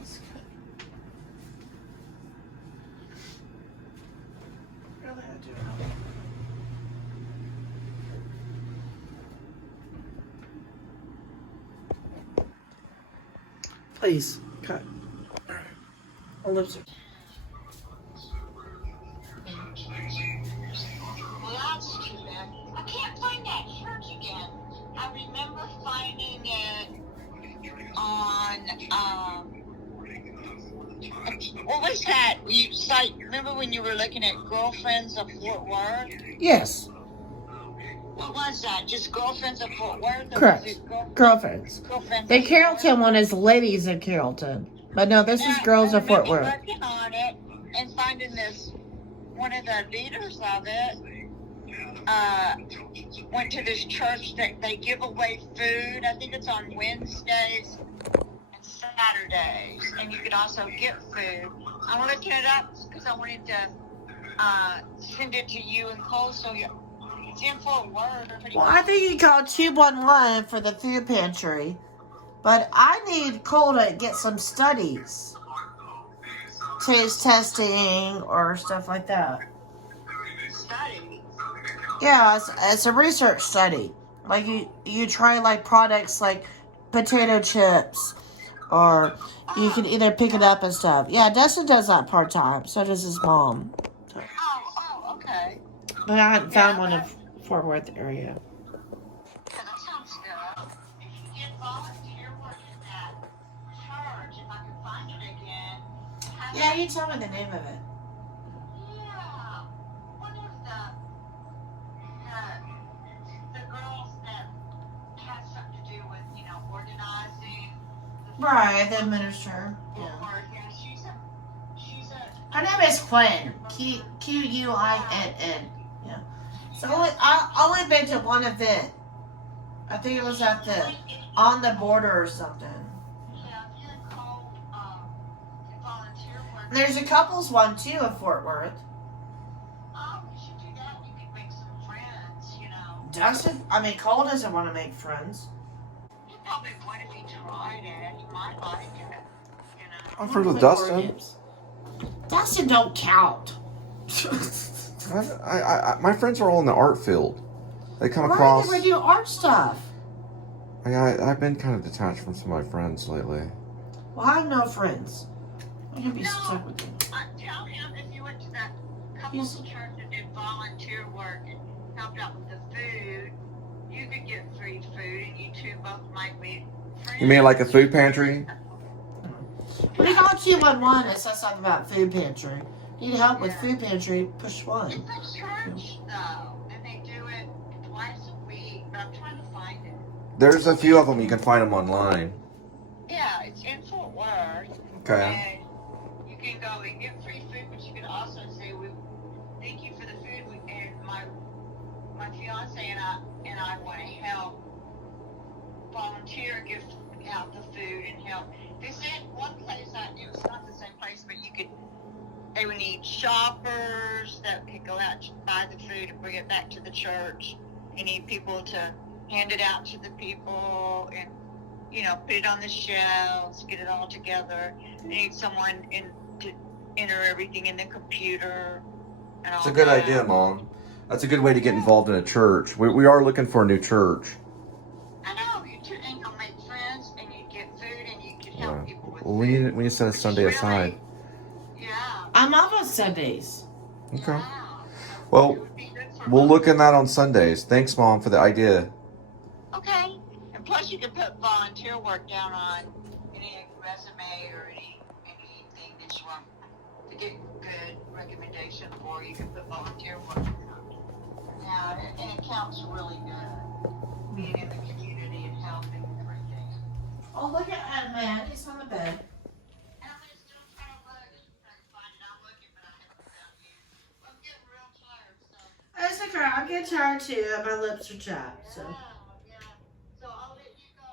Please. Really, I do it. Please, cut. My lips are... Well, that's stupid. I can't find that church again. I remember finding it on, what was that? Remember when you were looking at Girlfriends of Fort Worth? Yes. What was that? Just Girlfriends of Fort Worth? Correct. Girlfriends. The Carrollton one is Ladies of Carrollton. But no, this is Girls of Fort Worth. I remember looking on it and finding this, one of the leaders of it, went to this church that they give away food. I think it's on Wednesdays and Saturdays. And you could also get food. I'm looking it up because I wanted to send it to you and Cole so you... It's in Fort Worth. Well, I think you call 211 for the food pantry. But I need Cole to get some studies. Taste testing or stuff like that. Study? Yeah, it's a research study. Like you try like products like potato chips. Or you can either pick it up and stuff. Yeah, Dustin does that part-time. So does his mom. So. Oh, okay. But I haven't found one in Fort Worth area. Yeah, that sounds good. If you get volunteer work in that church, if I can find it again. Yeah, you tell me the name of it. Yeah. What if the girls that have something to do with, organizing. Right, the administrator. Yeah. She's a. Her name is Quinn. Quinn. Yeah. So I only been to one event. I think it was at the On the Border or something. Yeah, if you call volunteer work. And there's a couples one too in Fort Worth. Oh, we should do that. You could make some friends, Cole doesn't want to make friends. He probably would if he tried it. He might like it, I'm friends with Dustin. Dustin don't count. My friends are all in the art field. They come across. Why do we do art stuff? I've been kind of detached from some of my friends lately. Well, I have no friends. I'm gonna be stuck with you. Tell him if you went to that couples church and did volunteer work and helped out with the food, you could get free food and you two both might be friends. You mean like a food pantry? When you call 211, it says something about food pantry. Need help with food pantry, push 1. It's a church, though, and they do it twice a week, but I'm trying to find it. There's a few of them. You can find them online. Yeah, it's in Fort Worth. Okay. And you can go and get free food, but you can also say, "We thank you for the food," and my fiance and I want to help volunteer, give out the food and help. They said one place, it was not the same place, but they would need shoppers that could go out and buy the food and bring it back to the church. You need people to hand it out to the people and, put it on the shelves, get it all together. They need someone to enter everything in the computer and all That's a good that. idea, Mom. That's a good way to get involved in a church. We are looking for a new church. I know, you two ain't gonna make friends and you get food and you can help people with Well, food. we need to set a Sunday aside. Yeah. I'm off on Sundays. Okay. Yeah. Well, It would be good for we'll both. look in that on Sundays. Thanks, Mom, for the idea. Okay. And plus you can put volunteer work down on any resume or anything that you want to get good recommendation for. You can put volunteer work down. Yeah, and it counts really good. Being in the community and helping and everything. Oh, look at Edmund. He's on the bed. And I'm still trying to look. Trying to find it. I'm looking, but I haven't found you. I'm getting real tired, so. That's okay. I'm getting tired too. My lips are chapped. So. Yeah. So I'll let you go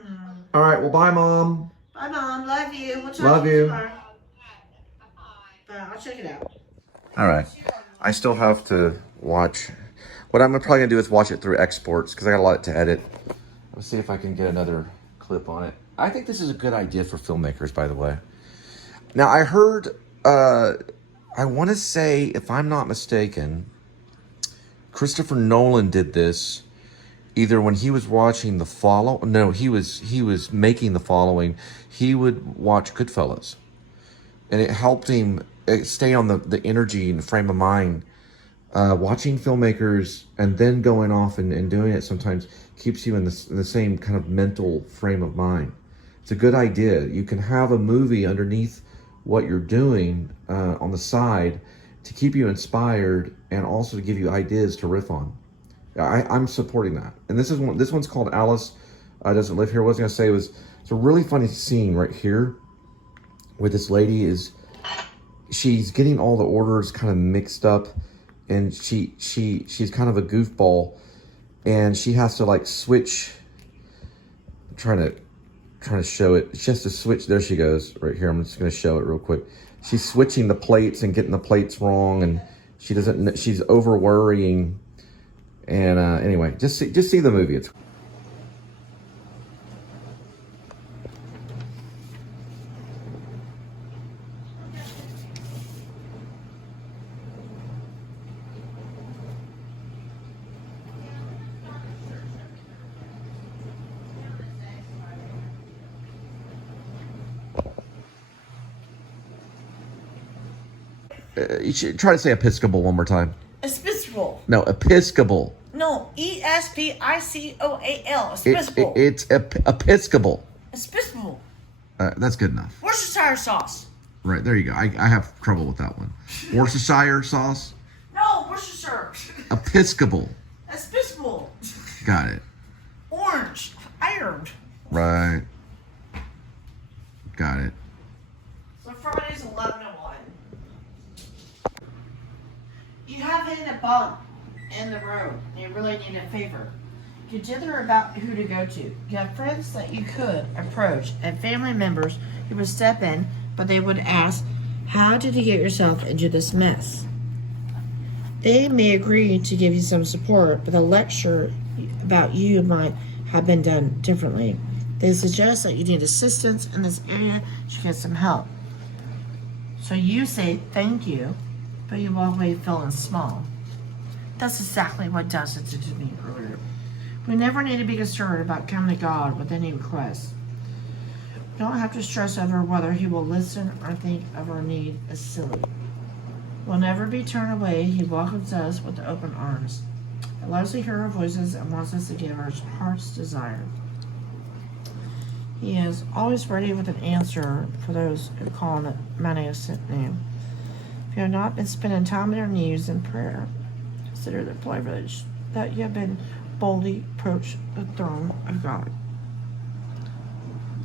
and I'll All right. Well, bye, Mom. Bye, Mom. Love you. We'll talk Love to you. tomorrow. But I'll check it out. All right. I still have to watch. What I'm probably going to do is watch it through exports because I got a lot to edit. Let's see if I can get another clip on it. I think this is a good idea for filmmakers, by the way. Now, I heard, I want to say, if I'm not mistaken, Christopher Nolan did this either when he was watching he was making The Following. He would watch Goodfellas, and it helped him stay on the energy and frame of mind. Watching filmmakers and then going off and doing it sometimes keeps you in the same kind of mental frame of mind. It's a good idea. You can have a movie underneath what you're doing on the side to keep you inspired and also to give you ideas to riff on. I'm supporting that. And this one's called Alice Doesn't Live Here. What I was going to say was, it's a really funny scene right here where this lady she's getting all the orders kind of mixed up, and she's kind of a goofball, and she has to like switch. I'm trying to show it. She has to switch. There she goes right here. I'm just going to show it real quick. She's switching the plates and getting the plates wrong, and she's over worrying. And anyway, just see the movie. It's you should try to say Episcopal one more time. Episcopal. No, Episcopal. No, Espicoal. Episcopal. It's Episcopal. Episcopal. That's good enough. Worcestershire sauce. Right, there you go. I have trouble with that one. Worcestershire sauce? No, Worcestershire. Episcopal. Episcopal. Got it. Orange. Iron. Right. Got it. So Friday's 11 to 1. You have hit a bump in the road. You really need a favor. Consider about who to go to. You have friends that you could approach and family members who would step in, but they would ask, how did you get yourself into this mess? They may agree to give you some support, but the lecture about you might have been done differently. They suggest that you need assistance in this area to get some help. So you say thank you, but you walk away feeling small. That's exactly what Dustin did to me earlier. We never need to be concerned about coming to God with any requests. We don't have to stress over whether He will listen or think of our need as silly. We'll never be turned away. He welcomes us with open arms. He loves to hear our voices and wants us to give our heart's desire. He is always ready with an answer for those who call on a magnificent name. If you have not been spending time on your knees in prayer, consider the privilege that you have been boldly approach the throne of God.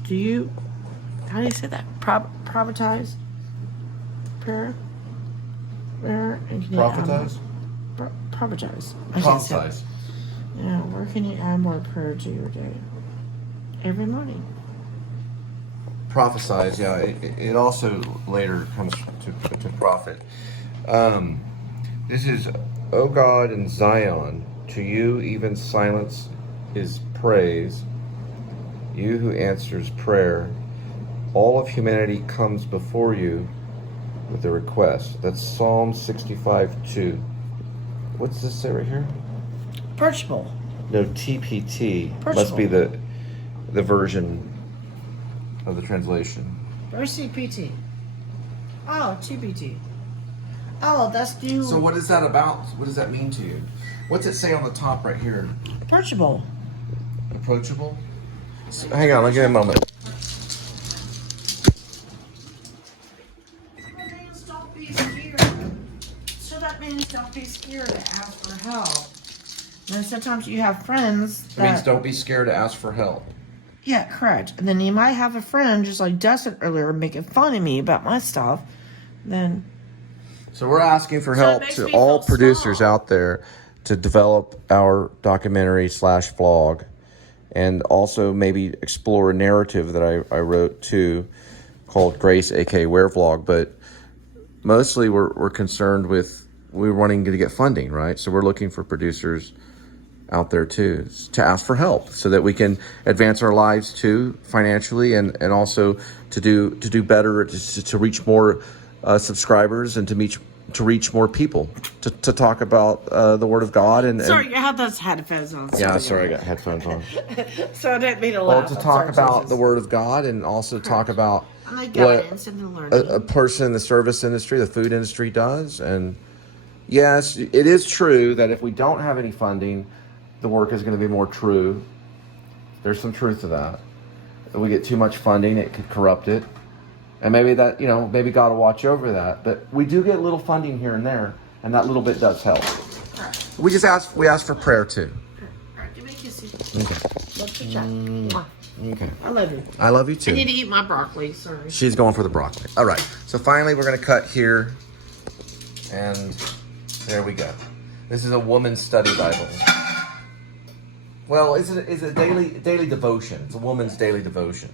How do you say that? Prophetize? Prayer? Prayer? And can Prophetize? Prophetize. Prophesize. Yeah, where can you add more prayer to your day? Every morning. Prophesize, yeah. It also later comes to prophet. This is, O God in Zion, to you even silence is praise. You who answers prayer, all of humanity comes before you with a request. That's Psalm 65:2. What's this say right here? Purchable. No, TPT Purchable. must be the version of the translation. Where's CPT? Oh, TPT. Oh, that's new. So what is that about? What does that mean to you? What's it say on the top right here? Purchable. Approachable? So, hang on, I'll give you a moment. Don't be scared. So that means don't be scared to ask for help. And then sometimes you have friends It means don't be scared to ask for help. Yeah, correct. And then you might have a friend, just like Dustin earlier, making fun of me about my stuff. Then... So we're asking for So it help makes to me all feel producers small. out there to develop our documentary/vlog, and also maybe explore a narrative that I wrote too, called Grace, aka Where Vlog. But mostly we're concerned with we're wanting to get funding, right? So we're looking for producers out there too, to ask for help so that we can advance our lives too financially, and also to do better, to reach more subscribers, and to reach more people, to talk about the Word of God. And sorry, you had those headphones on. Sorry, I got headphones on. So I didn't mean to Well, laugh. to talk about the Word of God, and also talk about what a person in the service industry, the food industry does. And yes, it is true that if we don't have any funding, the work is going to be more true. There's some truth to that. If we get too much funding, it could corrupt it. And maybe that, maybe God will watch over that. But we do get little funding here and there, and that little bit does help. We ask for prayer too. Give me a kiss. Okay. Okay. I love you. I love you too. I need to eat my broccoli. Sorry. She's going for the broccoli. All right. So finally, we're going to cut here, and there we go. This is a woman's study Bible. Well, it's a daily devotion. It's a woman's daily devotion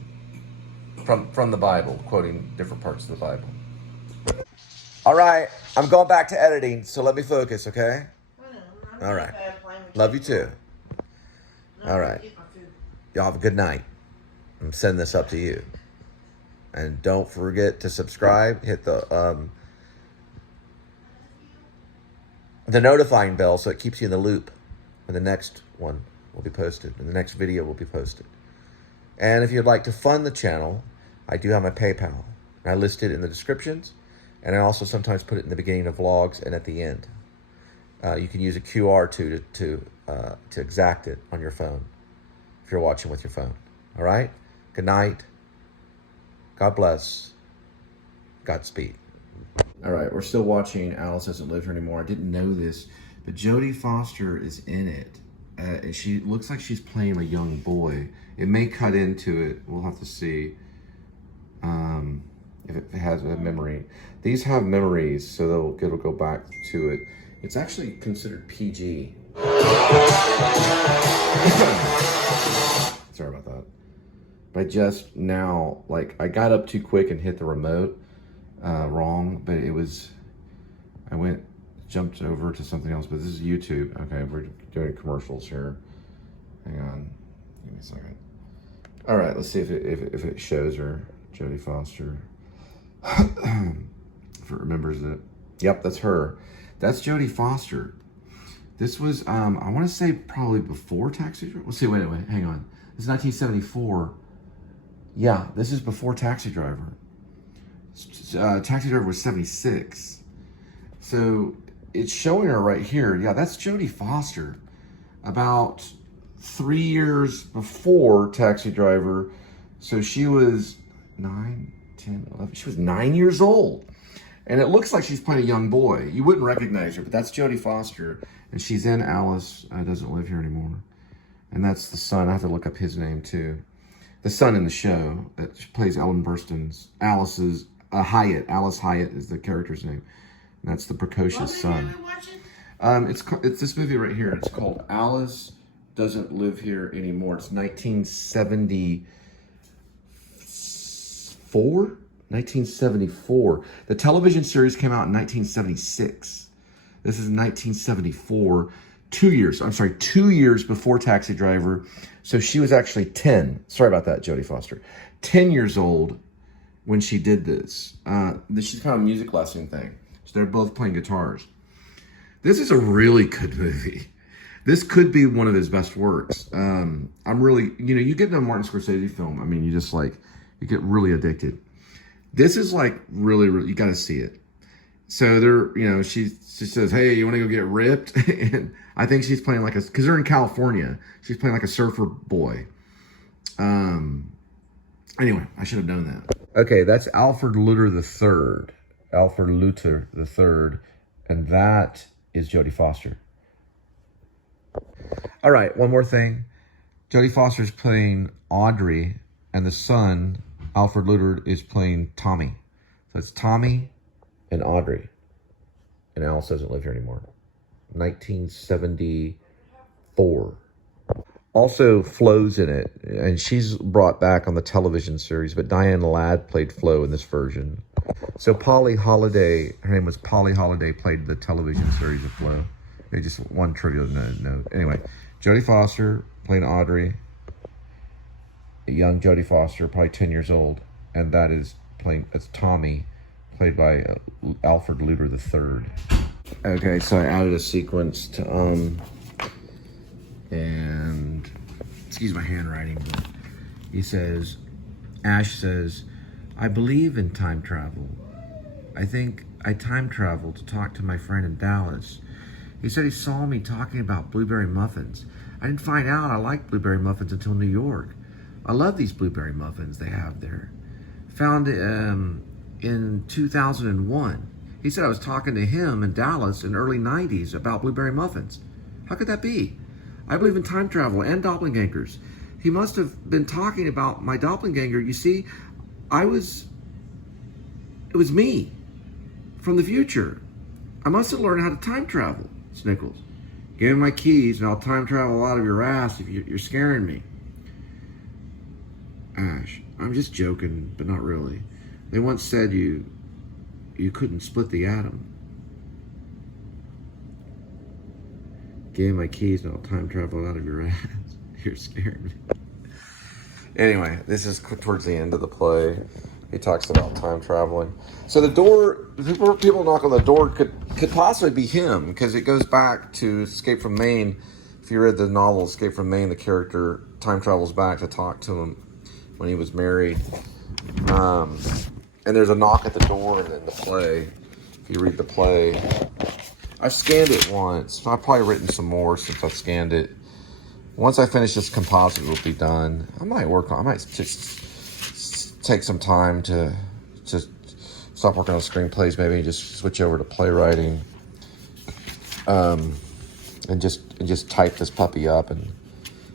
from the Bible, quoting different parts of the Bible. All right, I'm going back to editing, so let me focus, okay? All right. Love you too. All right. Y'all have a good night. I'm sending this up to you. And don't forget to subscribe. Hit the notifying bell so it keeps you in the loop when the next one will be posted, and the next video will be posted. And if you'd like to fund the channel, I do have my PayPal. And I list it in the descriptions, and I also sometimes put it in the beginning of vlogs and at the end. You can use a QR to exact it on your phone if you're watching with your phone. All right? Good night. God bless. Godspeed. All right, we're still watching Alice Doesn't Live Here Anymore. I didn't know this, but Jodie Foster is in it. She looks like she's playing a young boy. It may cut into it. We'll have to see if it has a memory. These have memories, so it'll go back to it. It's actually considered PG. Sorry about that. But I just now, I got up too quick and hit the remote wrong, but I jumped over to something else, but this is YouTube. Okay, we're doing commercials here. Hang on, give me a second. All right, let's see if it shows her, Jodie Foster. If it remembers it. Yep, that's her. That's Jodie Foster. This was, I want to say probably before Taxi Driver. Let's see, wait, hang on. This is 1974. Yeah, this is before Taxi Driver. Taxi Driver was 76. So it's showing her right here. Yeah, that's Jodie Foster. About 3 years before Taxi Driver. So she was 9, 10, 11. She was 9 years old. And it looks like she's playing a young boy. You wouldn't recognize her, but that's Jodie Foster. And she's in Alice Doesn't Live Here Anymore. And that's the son. I have to look up his name too. The son in the show that plays Ellen Burstyn's, Alice's, Alice Hyatt is the character's name. And that's the precocious son. It's this movie right here. It's called Alice Doesn't Live Here Anymore. It's 1974? 1974. The television series came out in 1976. This is 1974. 2 years before Taxi Driver. So she was actually 10. Sorry about that, Jodie Foster. 10 years old when she did this. She's kind of a music lesson thing. So they're both playing guitars. This is a really good movie. This could be one of his best works. I'm really, you get into a Martin Scorsese film, I mean, you get really addicted. This is really, really, you got to see it. So they're, she says, hey, you want to go get ripped? And I think she's playing because they're in California. She's playing like a surfer boy. Anyway, I should have known that. Okay, that's Alfred Luter III. Alfred Luter III. And that is Jodie Foster. All right, one more thing. Jodie Foster's playing Audrey, and the son, Alfred Luter, is playing Tommy. So it's Tommy and Audrey. And Alice Doesn't Live Here Anymore. 1974. Also, Flo's in it, and she's brought back on the television series, but Diane Ladd played Flo in this version. So Polly Holiday, her name was Polly Holiday, played the television series of Flo. Just one trivia note. Anyway, Jodie Foster playing Audrey. A young Jodie Foster, probably 10 years old. And that is it's Tommy, played by Alfred Luter III. Okay, so I added a sequence to, and excuse my handwriting, but he says, Ash says, I believe in time travel. I think I time traveled to talk to my friend in Dallas. He said he saw me talking about blueberry muffins. I didn't find out I liked blueberry muffins until New York. I love these blueberry muffins they have there. Found in 2001. He said I was talking to him in Dallas in the early 90s about blueberry muffins. How could that be? I believe in time travel and doppelgangers. He must have been talking about my doppelganger. You see, it was me from the future. I must have learned how to time travel, Snickles. Give me my keys and I'll time travel out of your ass if you're scaring me. Ash, I'm just joking, but not really. They once said you couldn't split the atom. Give me my keys and I'll time travel out of your ass. You're scaring me. Anyway, this is towards the end of the play. He talks about time traveling. So the door, people knock on the door could possibly be him, because it goes back to Escape from Maine. If you read the novel Escape from Maine, the character time travels back to talk to him when he was married. And there's a knock at the door in the play. If you read the play, I've scanned it once. I've probably written some more since I've scanned it. Once I finish this composite, it'll be done. I might just take some time to stop working on screenplays, maybe just switch over to playwriting, and just type this puppy up and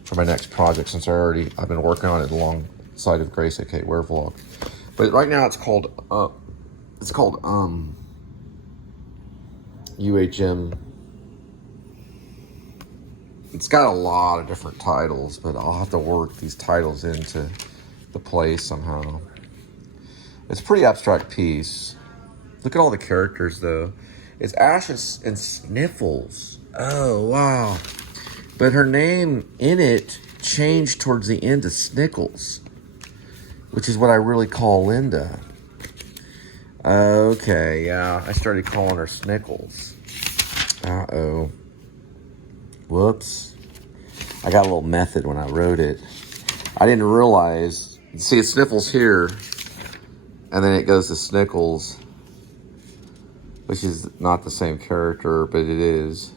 for my next project, since I've been working on it alongside of Grace, aka Werevlog. But right now it's called UHM. It's got a lot of different titles, but I'll have to work these titles into the play somehow. It's a pretty abstract piece. Look at all the characters, though. It's Ash and Sniffles. Oh, wow. But her name in it changed towards the end to Snickles, which is what I really call Linda. Okay, yeah. I started calling her Snickles. Uh-oh. Whoops. I got a little method when I wrote it. I didn't realize. See, it's Sniffles here, and then it goes to Snickles, which is not the same character, but it is.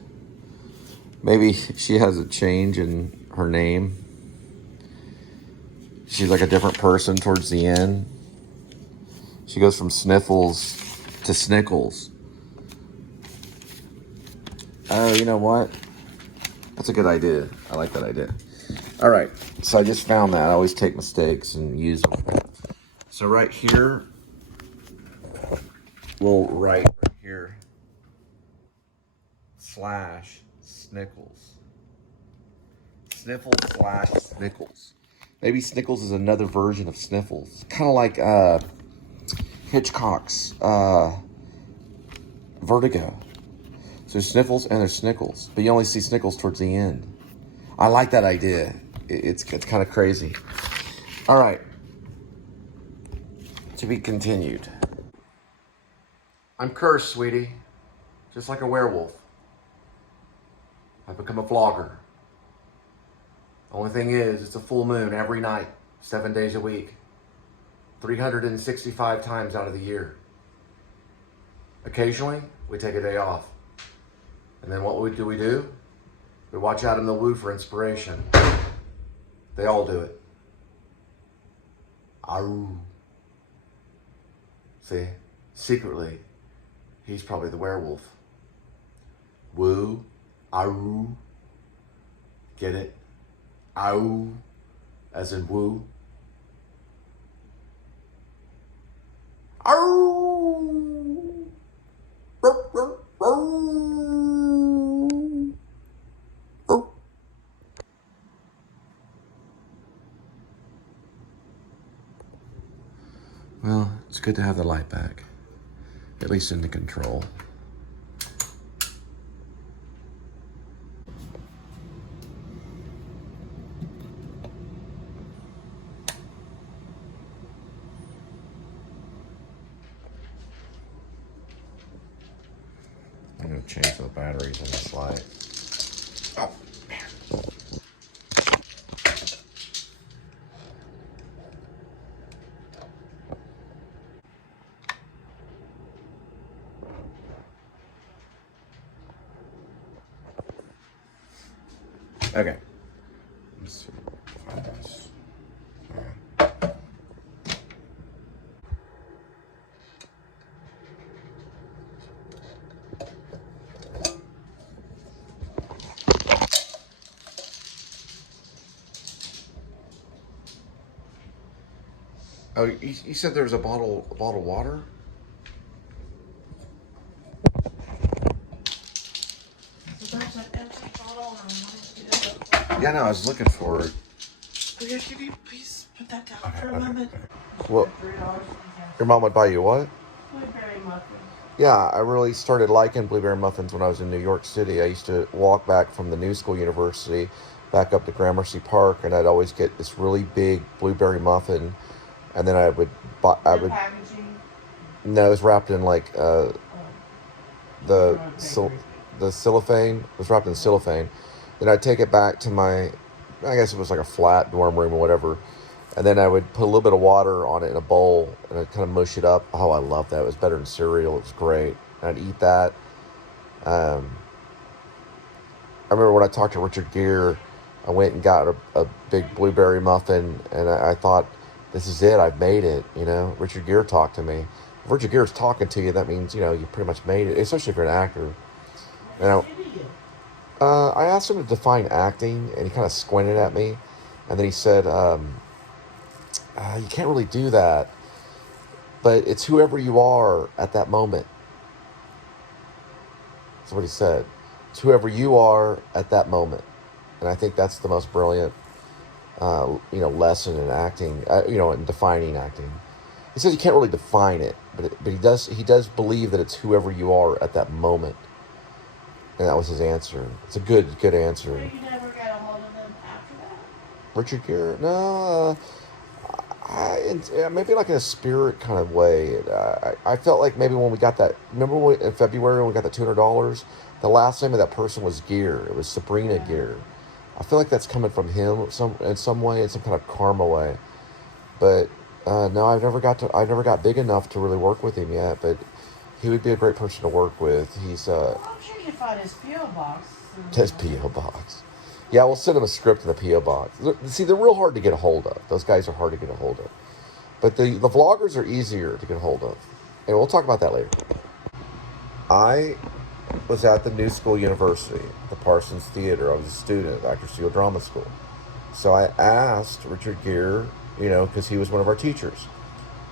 Maybe she has a change in her name. She's like a different person towards the end. She goes from Sniffles to Snickles. Oh, you know what? That's a good idea. I like that idea. All right, so I just found that. I always take mistakes and use them. So right here, we'll write right here, /Snickles. Sniffles / Snickles. Maybe Snickles is another version of Sniffles. Kind of like Hitchcock's Vertigo. So there's Sniffles and there's Snickles, but you only see Snickles towards the end. I like that idea. It's kind of crazy. All right. To be continued. I'm cursed, sweetie. Just like a werewolf. I've become a vlogger. Only thing is, it's a full moon every night, 7 days a week, 365 times out of the year. Occasionally, we take a day off. And then what do? We watch Adam the Woo for inspiration. They all do it. Aroo. See? Secretly, he's probably the werewolf. Woo. Aroo. Get it? Ow. As in woo. Aroo. Ruh, ruh, ruh. Well, it's good to have the light back, at least in the control. I'm gonna change the batteries in this light. Oh, man. Okay. Let's see. Find this. Oh, you said there was a bottle of water? So there's an empty bottle Yeah, no, I was looking for it. Oh, yeah, can you please put that down for a moment? Well, $3. your mom would buy you what? Blueberry muffins. Yeah, I really started liking blueberry muffins when I was in New York City. I used to walk back from the New School University back up to Gramercy Park, and I'd always get this really big blueberry muffin, and then I would buy. Packaging. No, it was wrapped in like the cellophane. It was wrapped in cellophane. Then I'd take it back to my, I guess it was like a flat dorm room or whatever, and then I would put a little bit of water on it in a bowl, and I'd kind of mush it up. Oh, I love that. It was better than cereal. It was great. And I'd eat that. I remember when I talked to Richard Gere, I went and got a big blueberry muffin, and I thought, this is it. I've made it. You know, Richard Gere talked to me. If Richard Gere's talking to you, that means, you know, you pretty much made it, especially if you're an actor. And I asked him to define acting, and he kind of squinted at me, and then he said, you can't really do that, but it's whoever you are at that moment. That's what he said. It's whoever you are at that moment. And I think that's the most brilliant, lesson in acting, in defining acting. He says you can't really define it, but he does believe that it's whoever you are at that moment. And that was his answer. It's a good answer. So you never got a hold of him after that? Richard Gere? No, maybe like in a spirit kind of way. I felt like maybe when we got that, remember in February when we got the $200, the last name of that person was Gere. It was Sabrina Gere. I feel like that's coming from him in some way, in some kind of karma way. But no, I never got big enough to really work with him yet. But he would be a great person to work with. He's I'm sure you can find his P.O. box. His P.O. box. Yeah, we'll send him a script in the P.O. box. See, they're real hard to get a hold of. Those guys are hard to get a hold of. But the vloggers are easier to get a hold of. And we'll talk about that later. I was at the New School University, the Parsons Theater. I was a student at the Actors Studio Drama School. So I asked Richard Gere, because he was one of our teachers,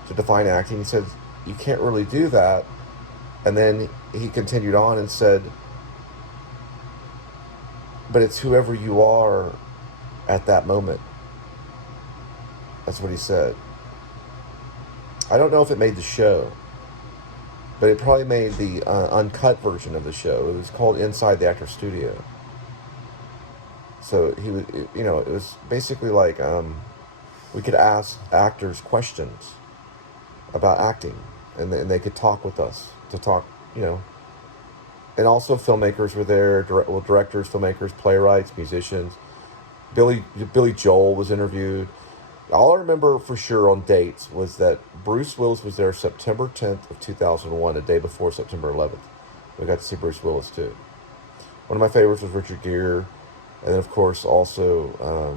to define acting. He said, you can't really do that. And then he continued on and said, but it's whoever you are at that moment. That's what he said. I don't know if it made the show, but it probably made the uncut version of the show. It was called Inside the Actor Studio. So he was, it was basically like we could ask actors questions about acting, and they could talk with us to talk, And also filmmakers were there, directors, filmmakers, playwrights, musicians. Billy Joel was interviewed. All I remember for sure on dates was that Bruce Willis was there September 10th of 2001, a day before September 11th. We got to see Bruce Willis too. One of my favorites was Richard Gere. And then, of course, also,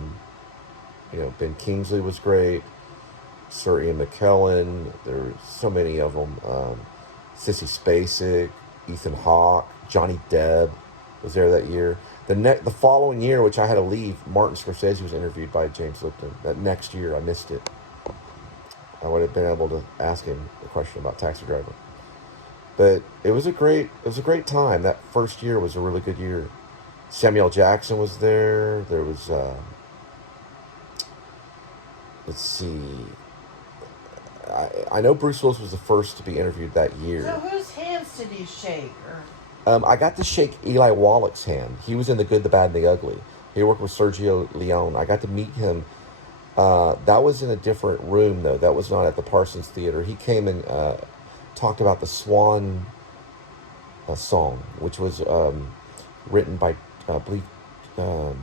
Ben Kingsley was great. Sir Ian McKellen. There were so many of them. Sissy Spacek, Ethan Hawke, Johnny Depp was there that year. The following year, which I had to leave, Martin Scorsese was interviewed by James Lipton. That next year, I missed it. I would have been able to ask him a question about Taxi Driver. But it was a great time. That first year was a really good year. Samuel Jackson was there. There was, let's see. I know Bruce Willis was the first to be interviewed that year. So whose hands did he shake? I got to shake Eli Wallach's hand. He was in The Good, the Bad, and the Ugly. He worked with Sergio Leone. I got to meet him. That was in a different room, though. That was not at the Parsons Theater. He came and talked about the Swan song, which was written by, I believe, it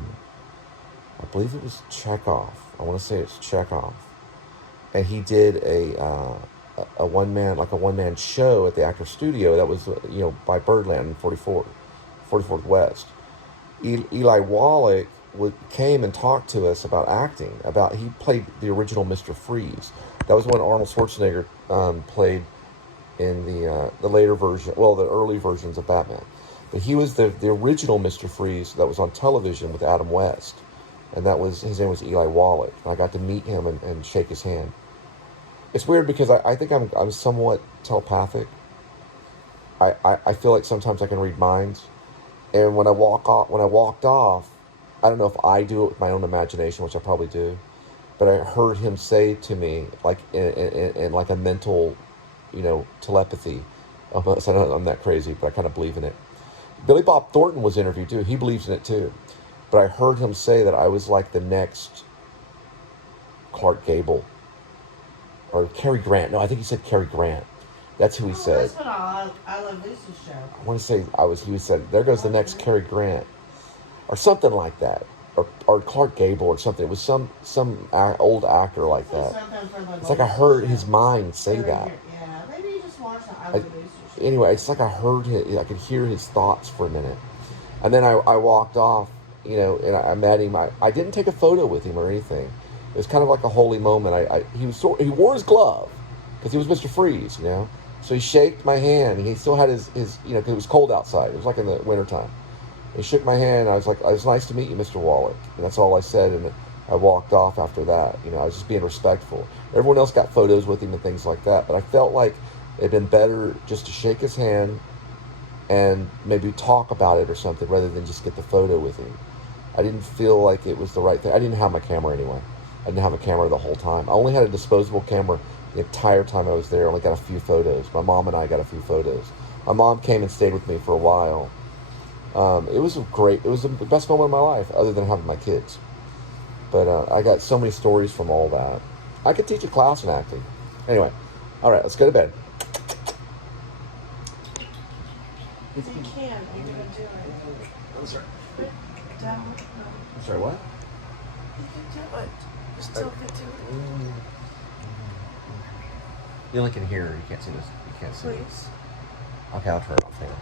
was Chekhov. I want to say it's Chekhov, and he did a one man show at the Actors Studio that was by Birdland in 44th West. Eli Wallach came and talked to us about acting. He played the original Mr. Freeze. That was when Arnold Schwarzenegger played in the later version, well, the early versions of Batman. But he was the original Mr. Freeze that was on television with Adam West, and his name was Eli Wallach. And I got to meet him and shake his hand. It's weird because I think I'm somewhat telepathic. I feel like sometimes I can read minds, and when I walked off, I don't know if I do it with my own imagination, which I probably do, but I heard him say to me, like in like a mental, telepathy. Almost, I know I'm that crazy, but I kind of believe in it. Billy Bob Thornton was interviewed too. He believes in it too. But I heard him say that I was like the next Clark Gable. Or Cary Grant. No, I think he said Cary Grant. That's who he said. That's what I Love Lucy's show. I want to say he said, there goes the next Cary Grant. Or something like that. Or Clark Gable or something. It was some old actor like that. It's like I heard his mind say that. Yeah, maybe you just watched the I Love Lucy show. Anyway, it's like I could hear his thoughts for a minute. And then I walked off, and I met him. I didn't take a photo with him or anything. It was kind of like a holy moment. He wore his glove because he was Mr. Freeze, So he shaked my hand. He still had his because it was cold outside. It was like in the wintertime. He shook my hand. And I was like, "It's nice to meet you, Mr. Wallach." And that's all I said. And I walked off after that. I was just being respectful. Everyone else got photos with him and things like that. But I felt like it'd been better just to shake his hand and maybe talk about it or something rather than just get the photo with him. I didn't feel like it was the right thing. I didn't have my camera anyway. I didn't have a camera the whole time. I only had a disposable camera the entire time I was there. I only got a few photos. My mom and I got a few photos. My mom came and stayed with me for a while. It was the best moment of my life, other than having my kids. But I got so many stories from all that. I could teach a class in acting. Anyway, all right, let's go to bed. You can. You're going to do it. I'm sorry. Down. I'm sorry, what? You can do it. You still can do it. You only can hear. You can't see this. You can't see. Please. Okay, I'll turn it off. Hang on.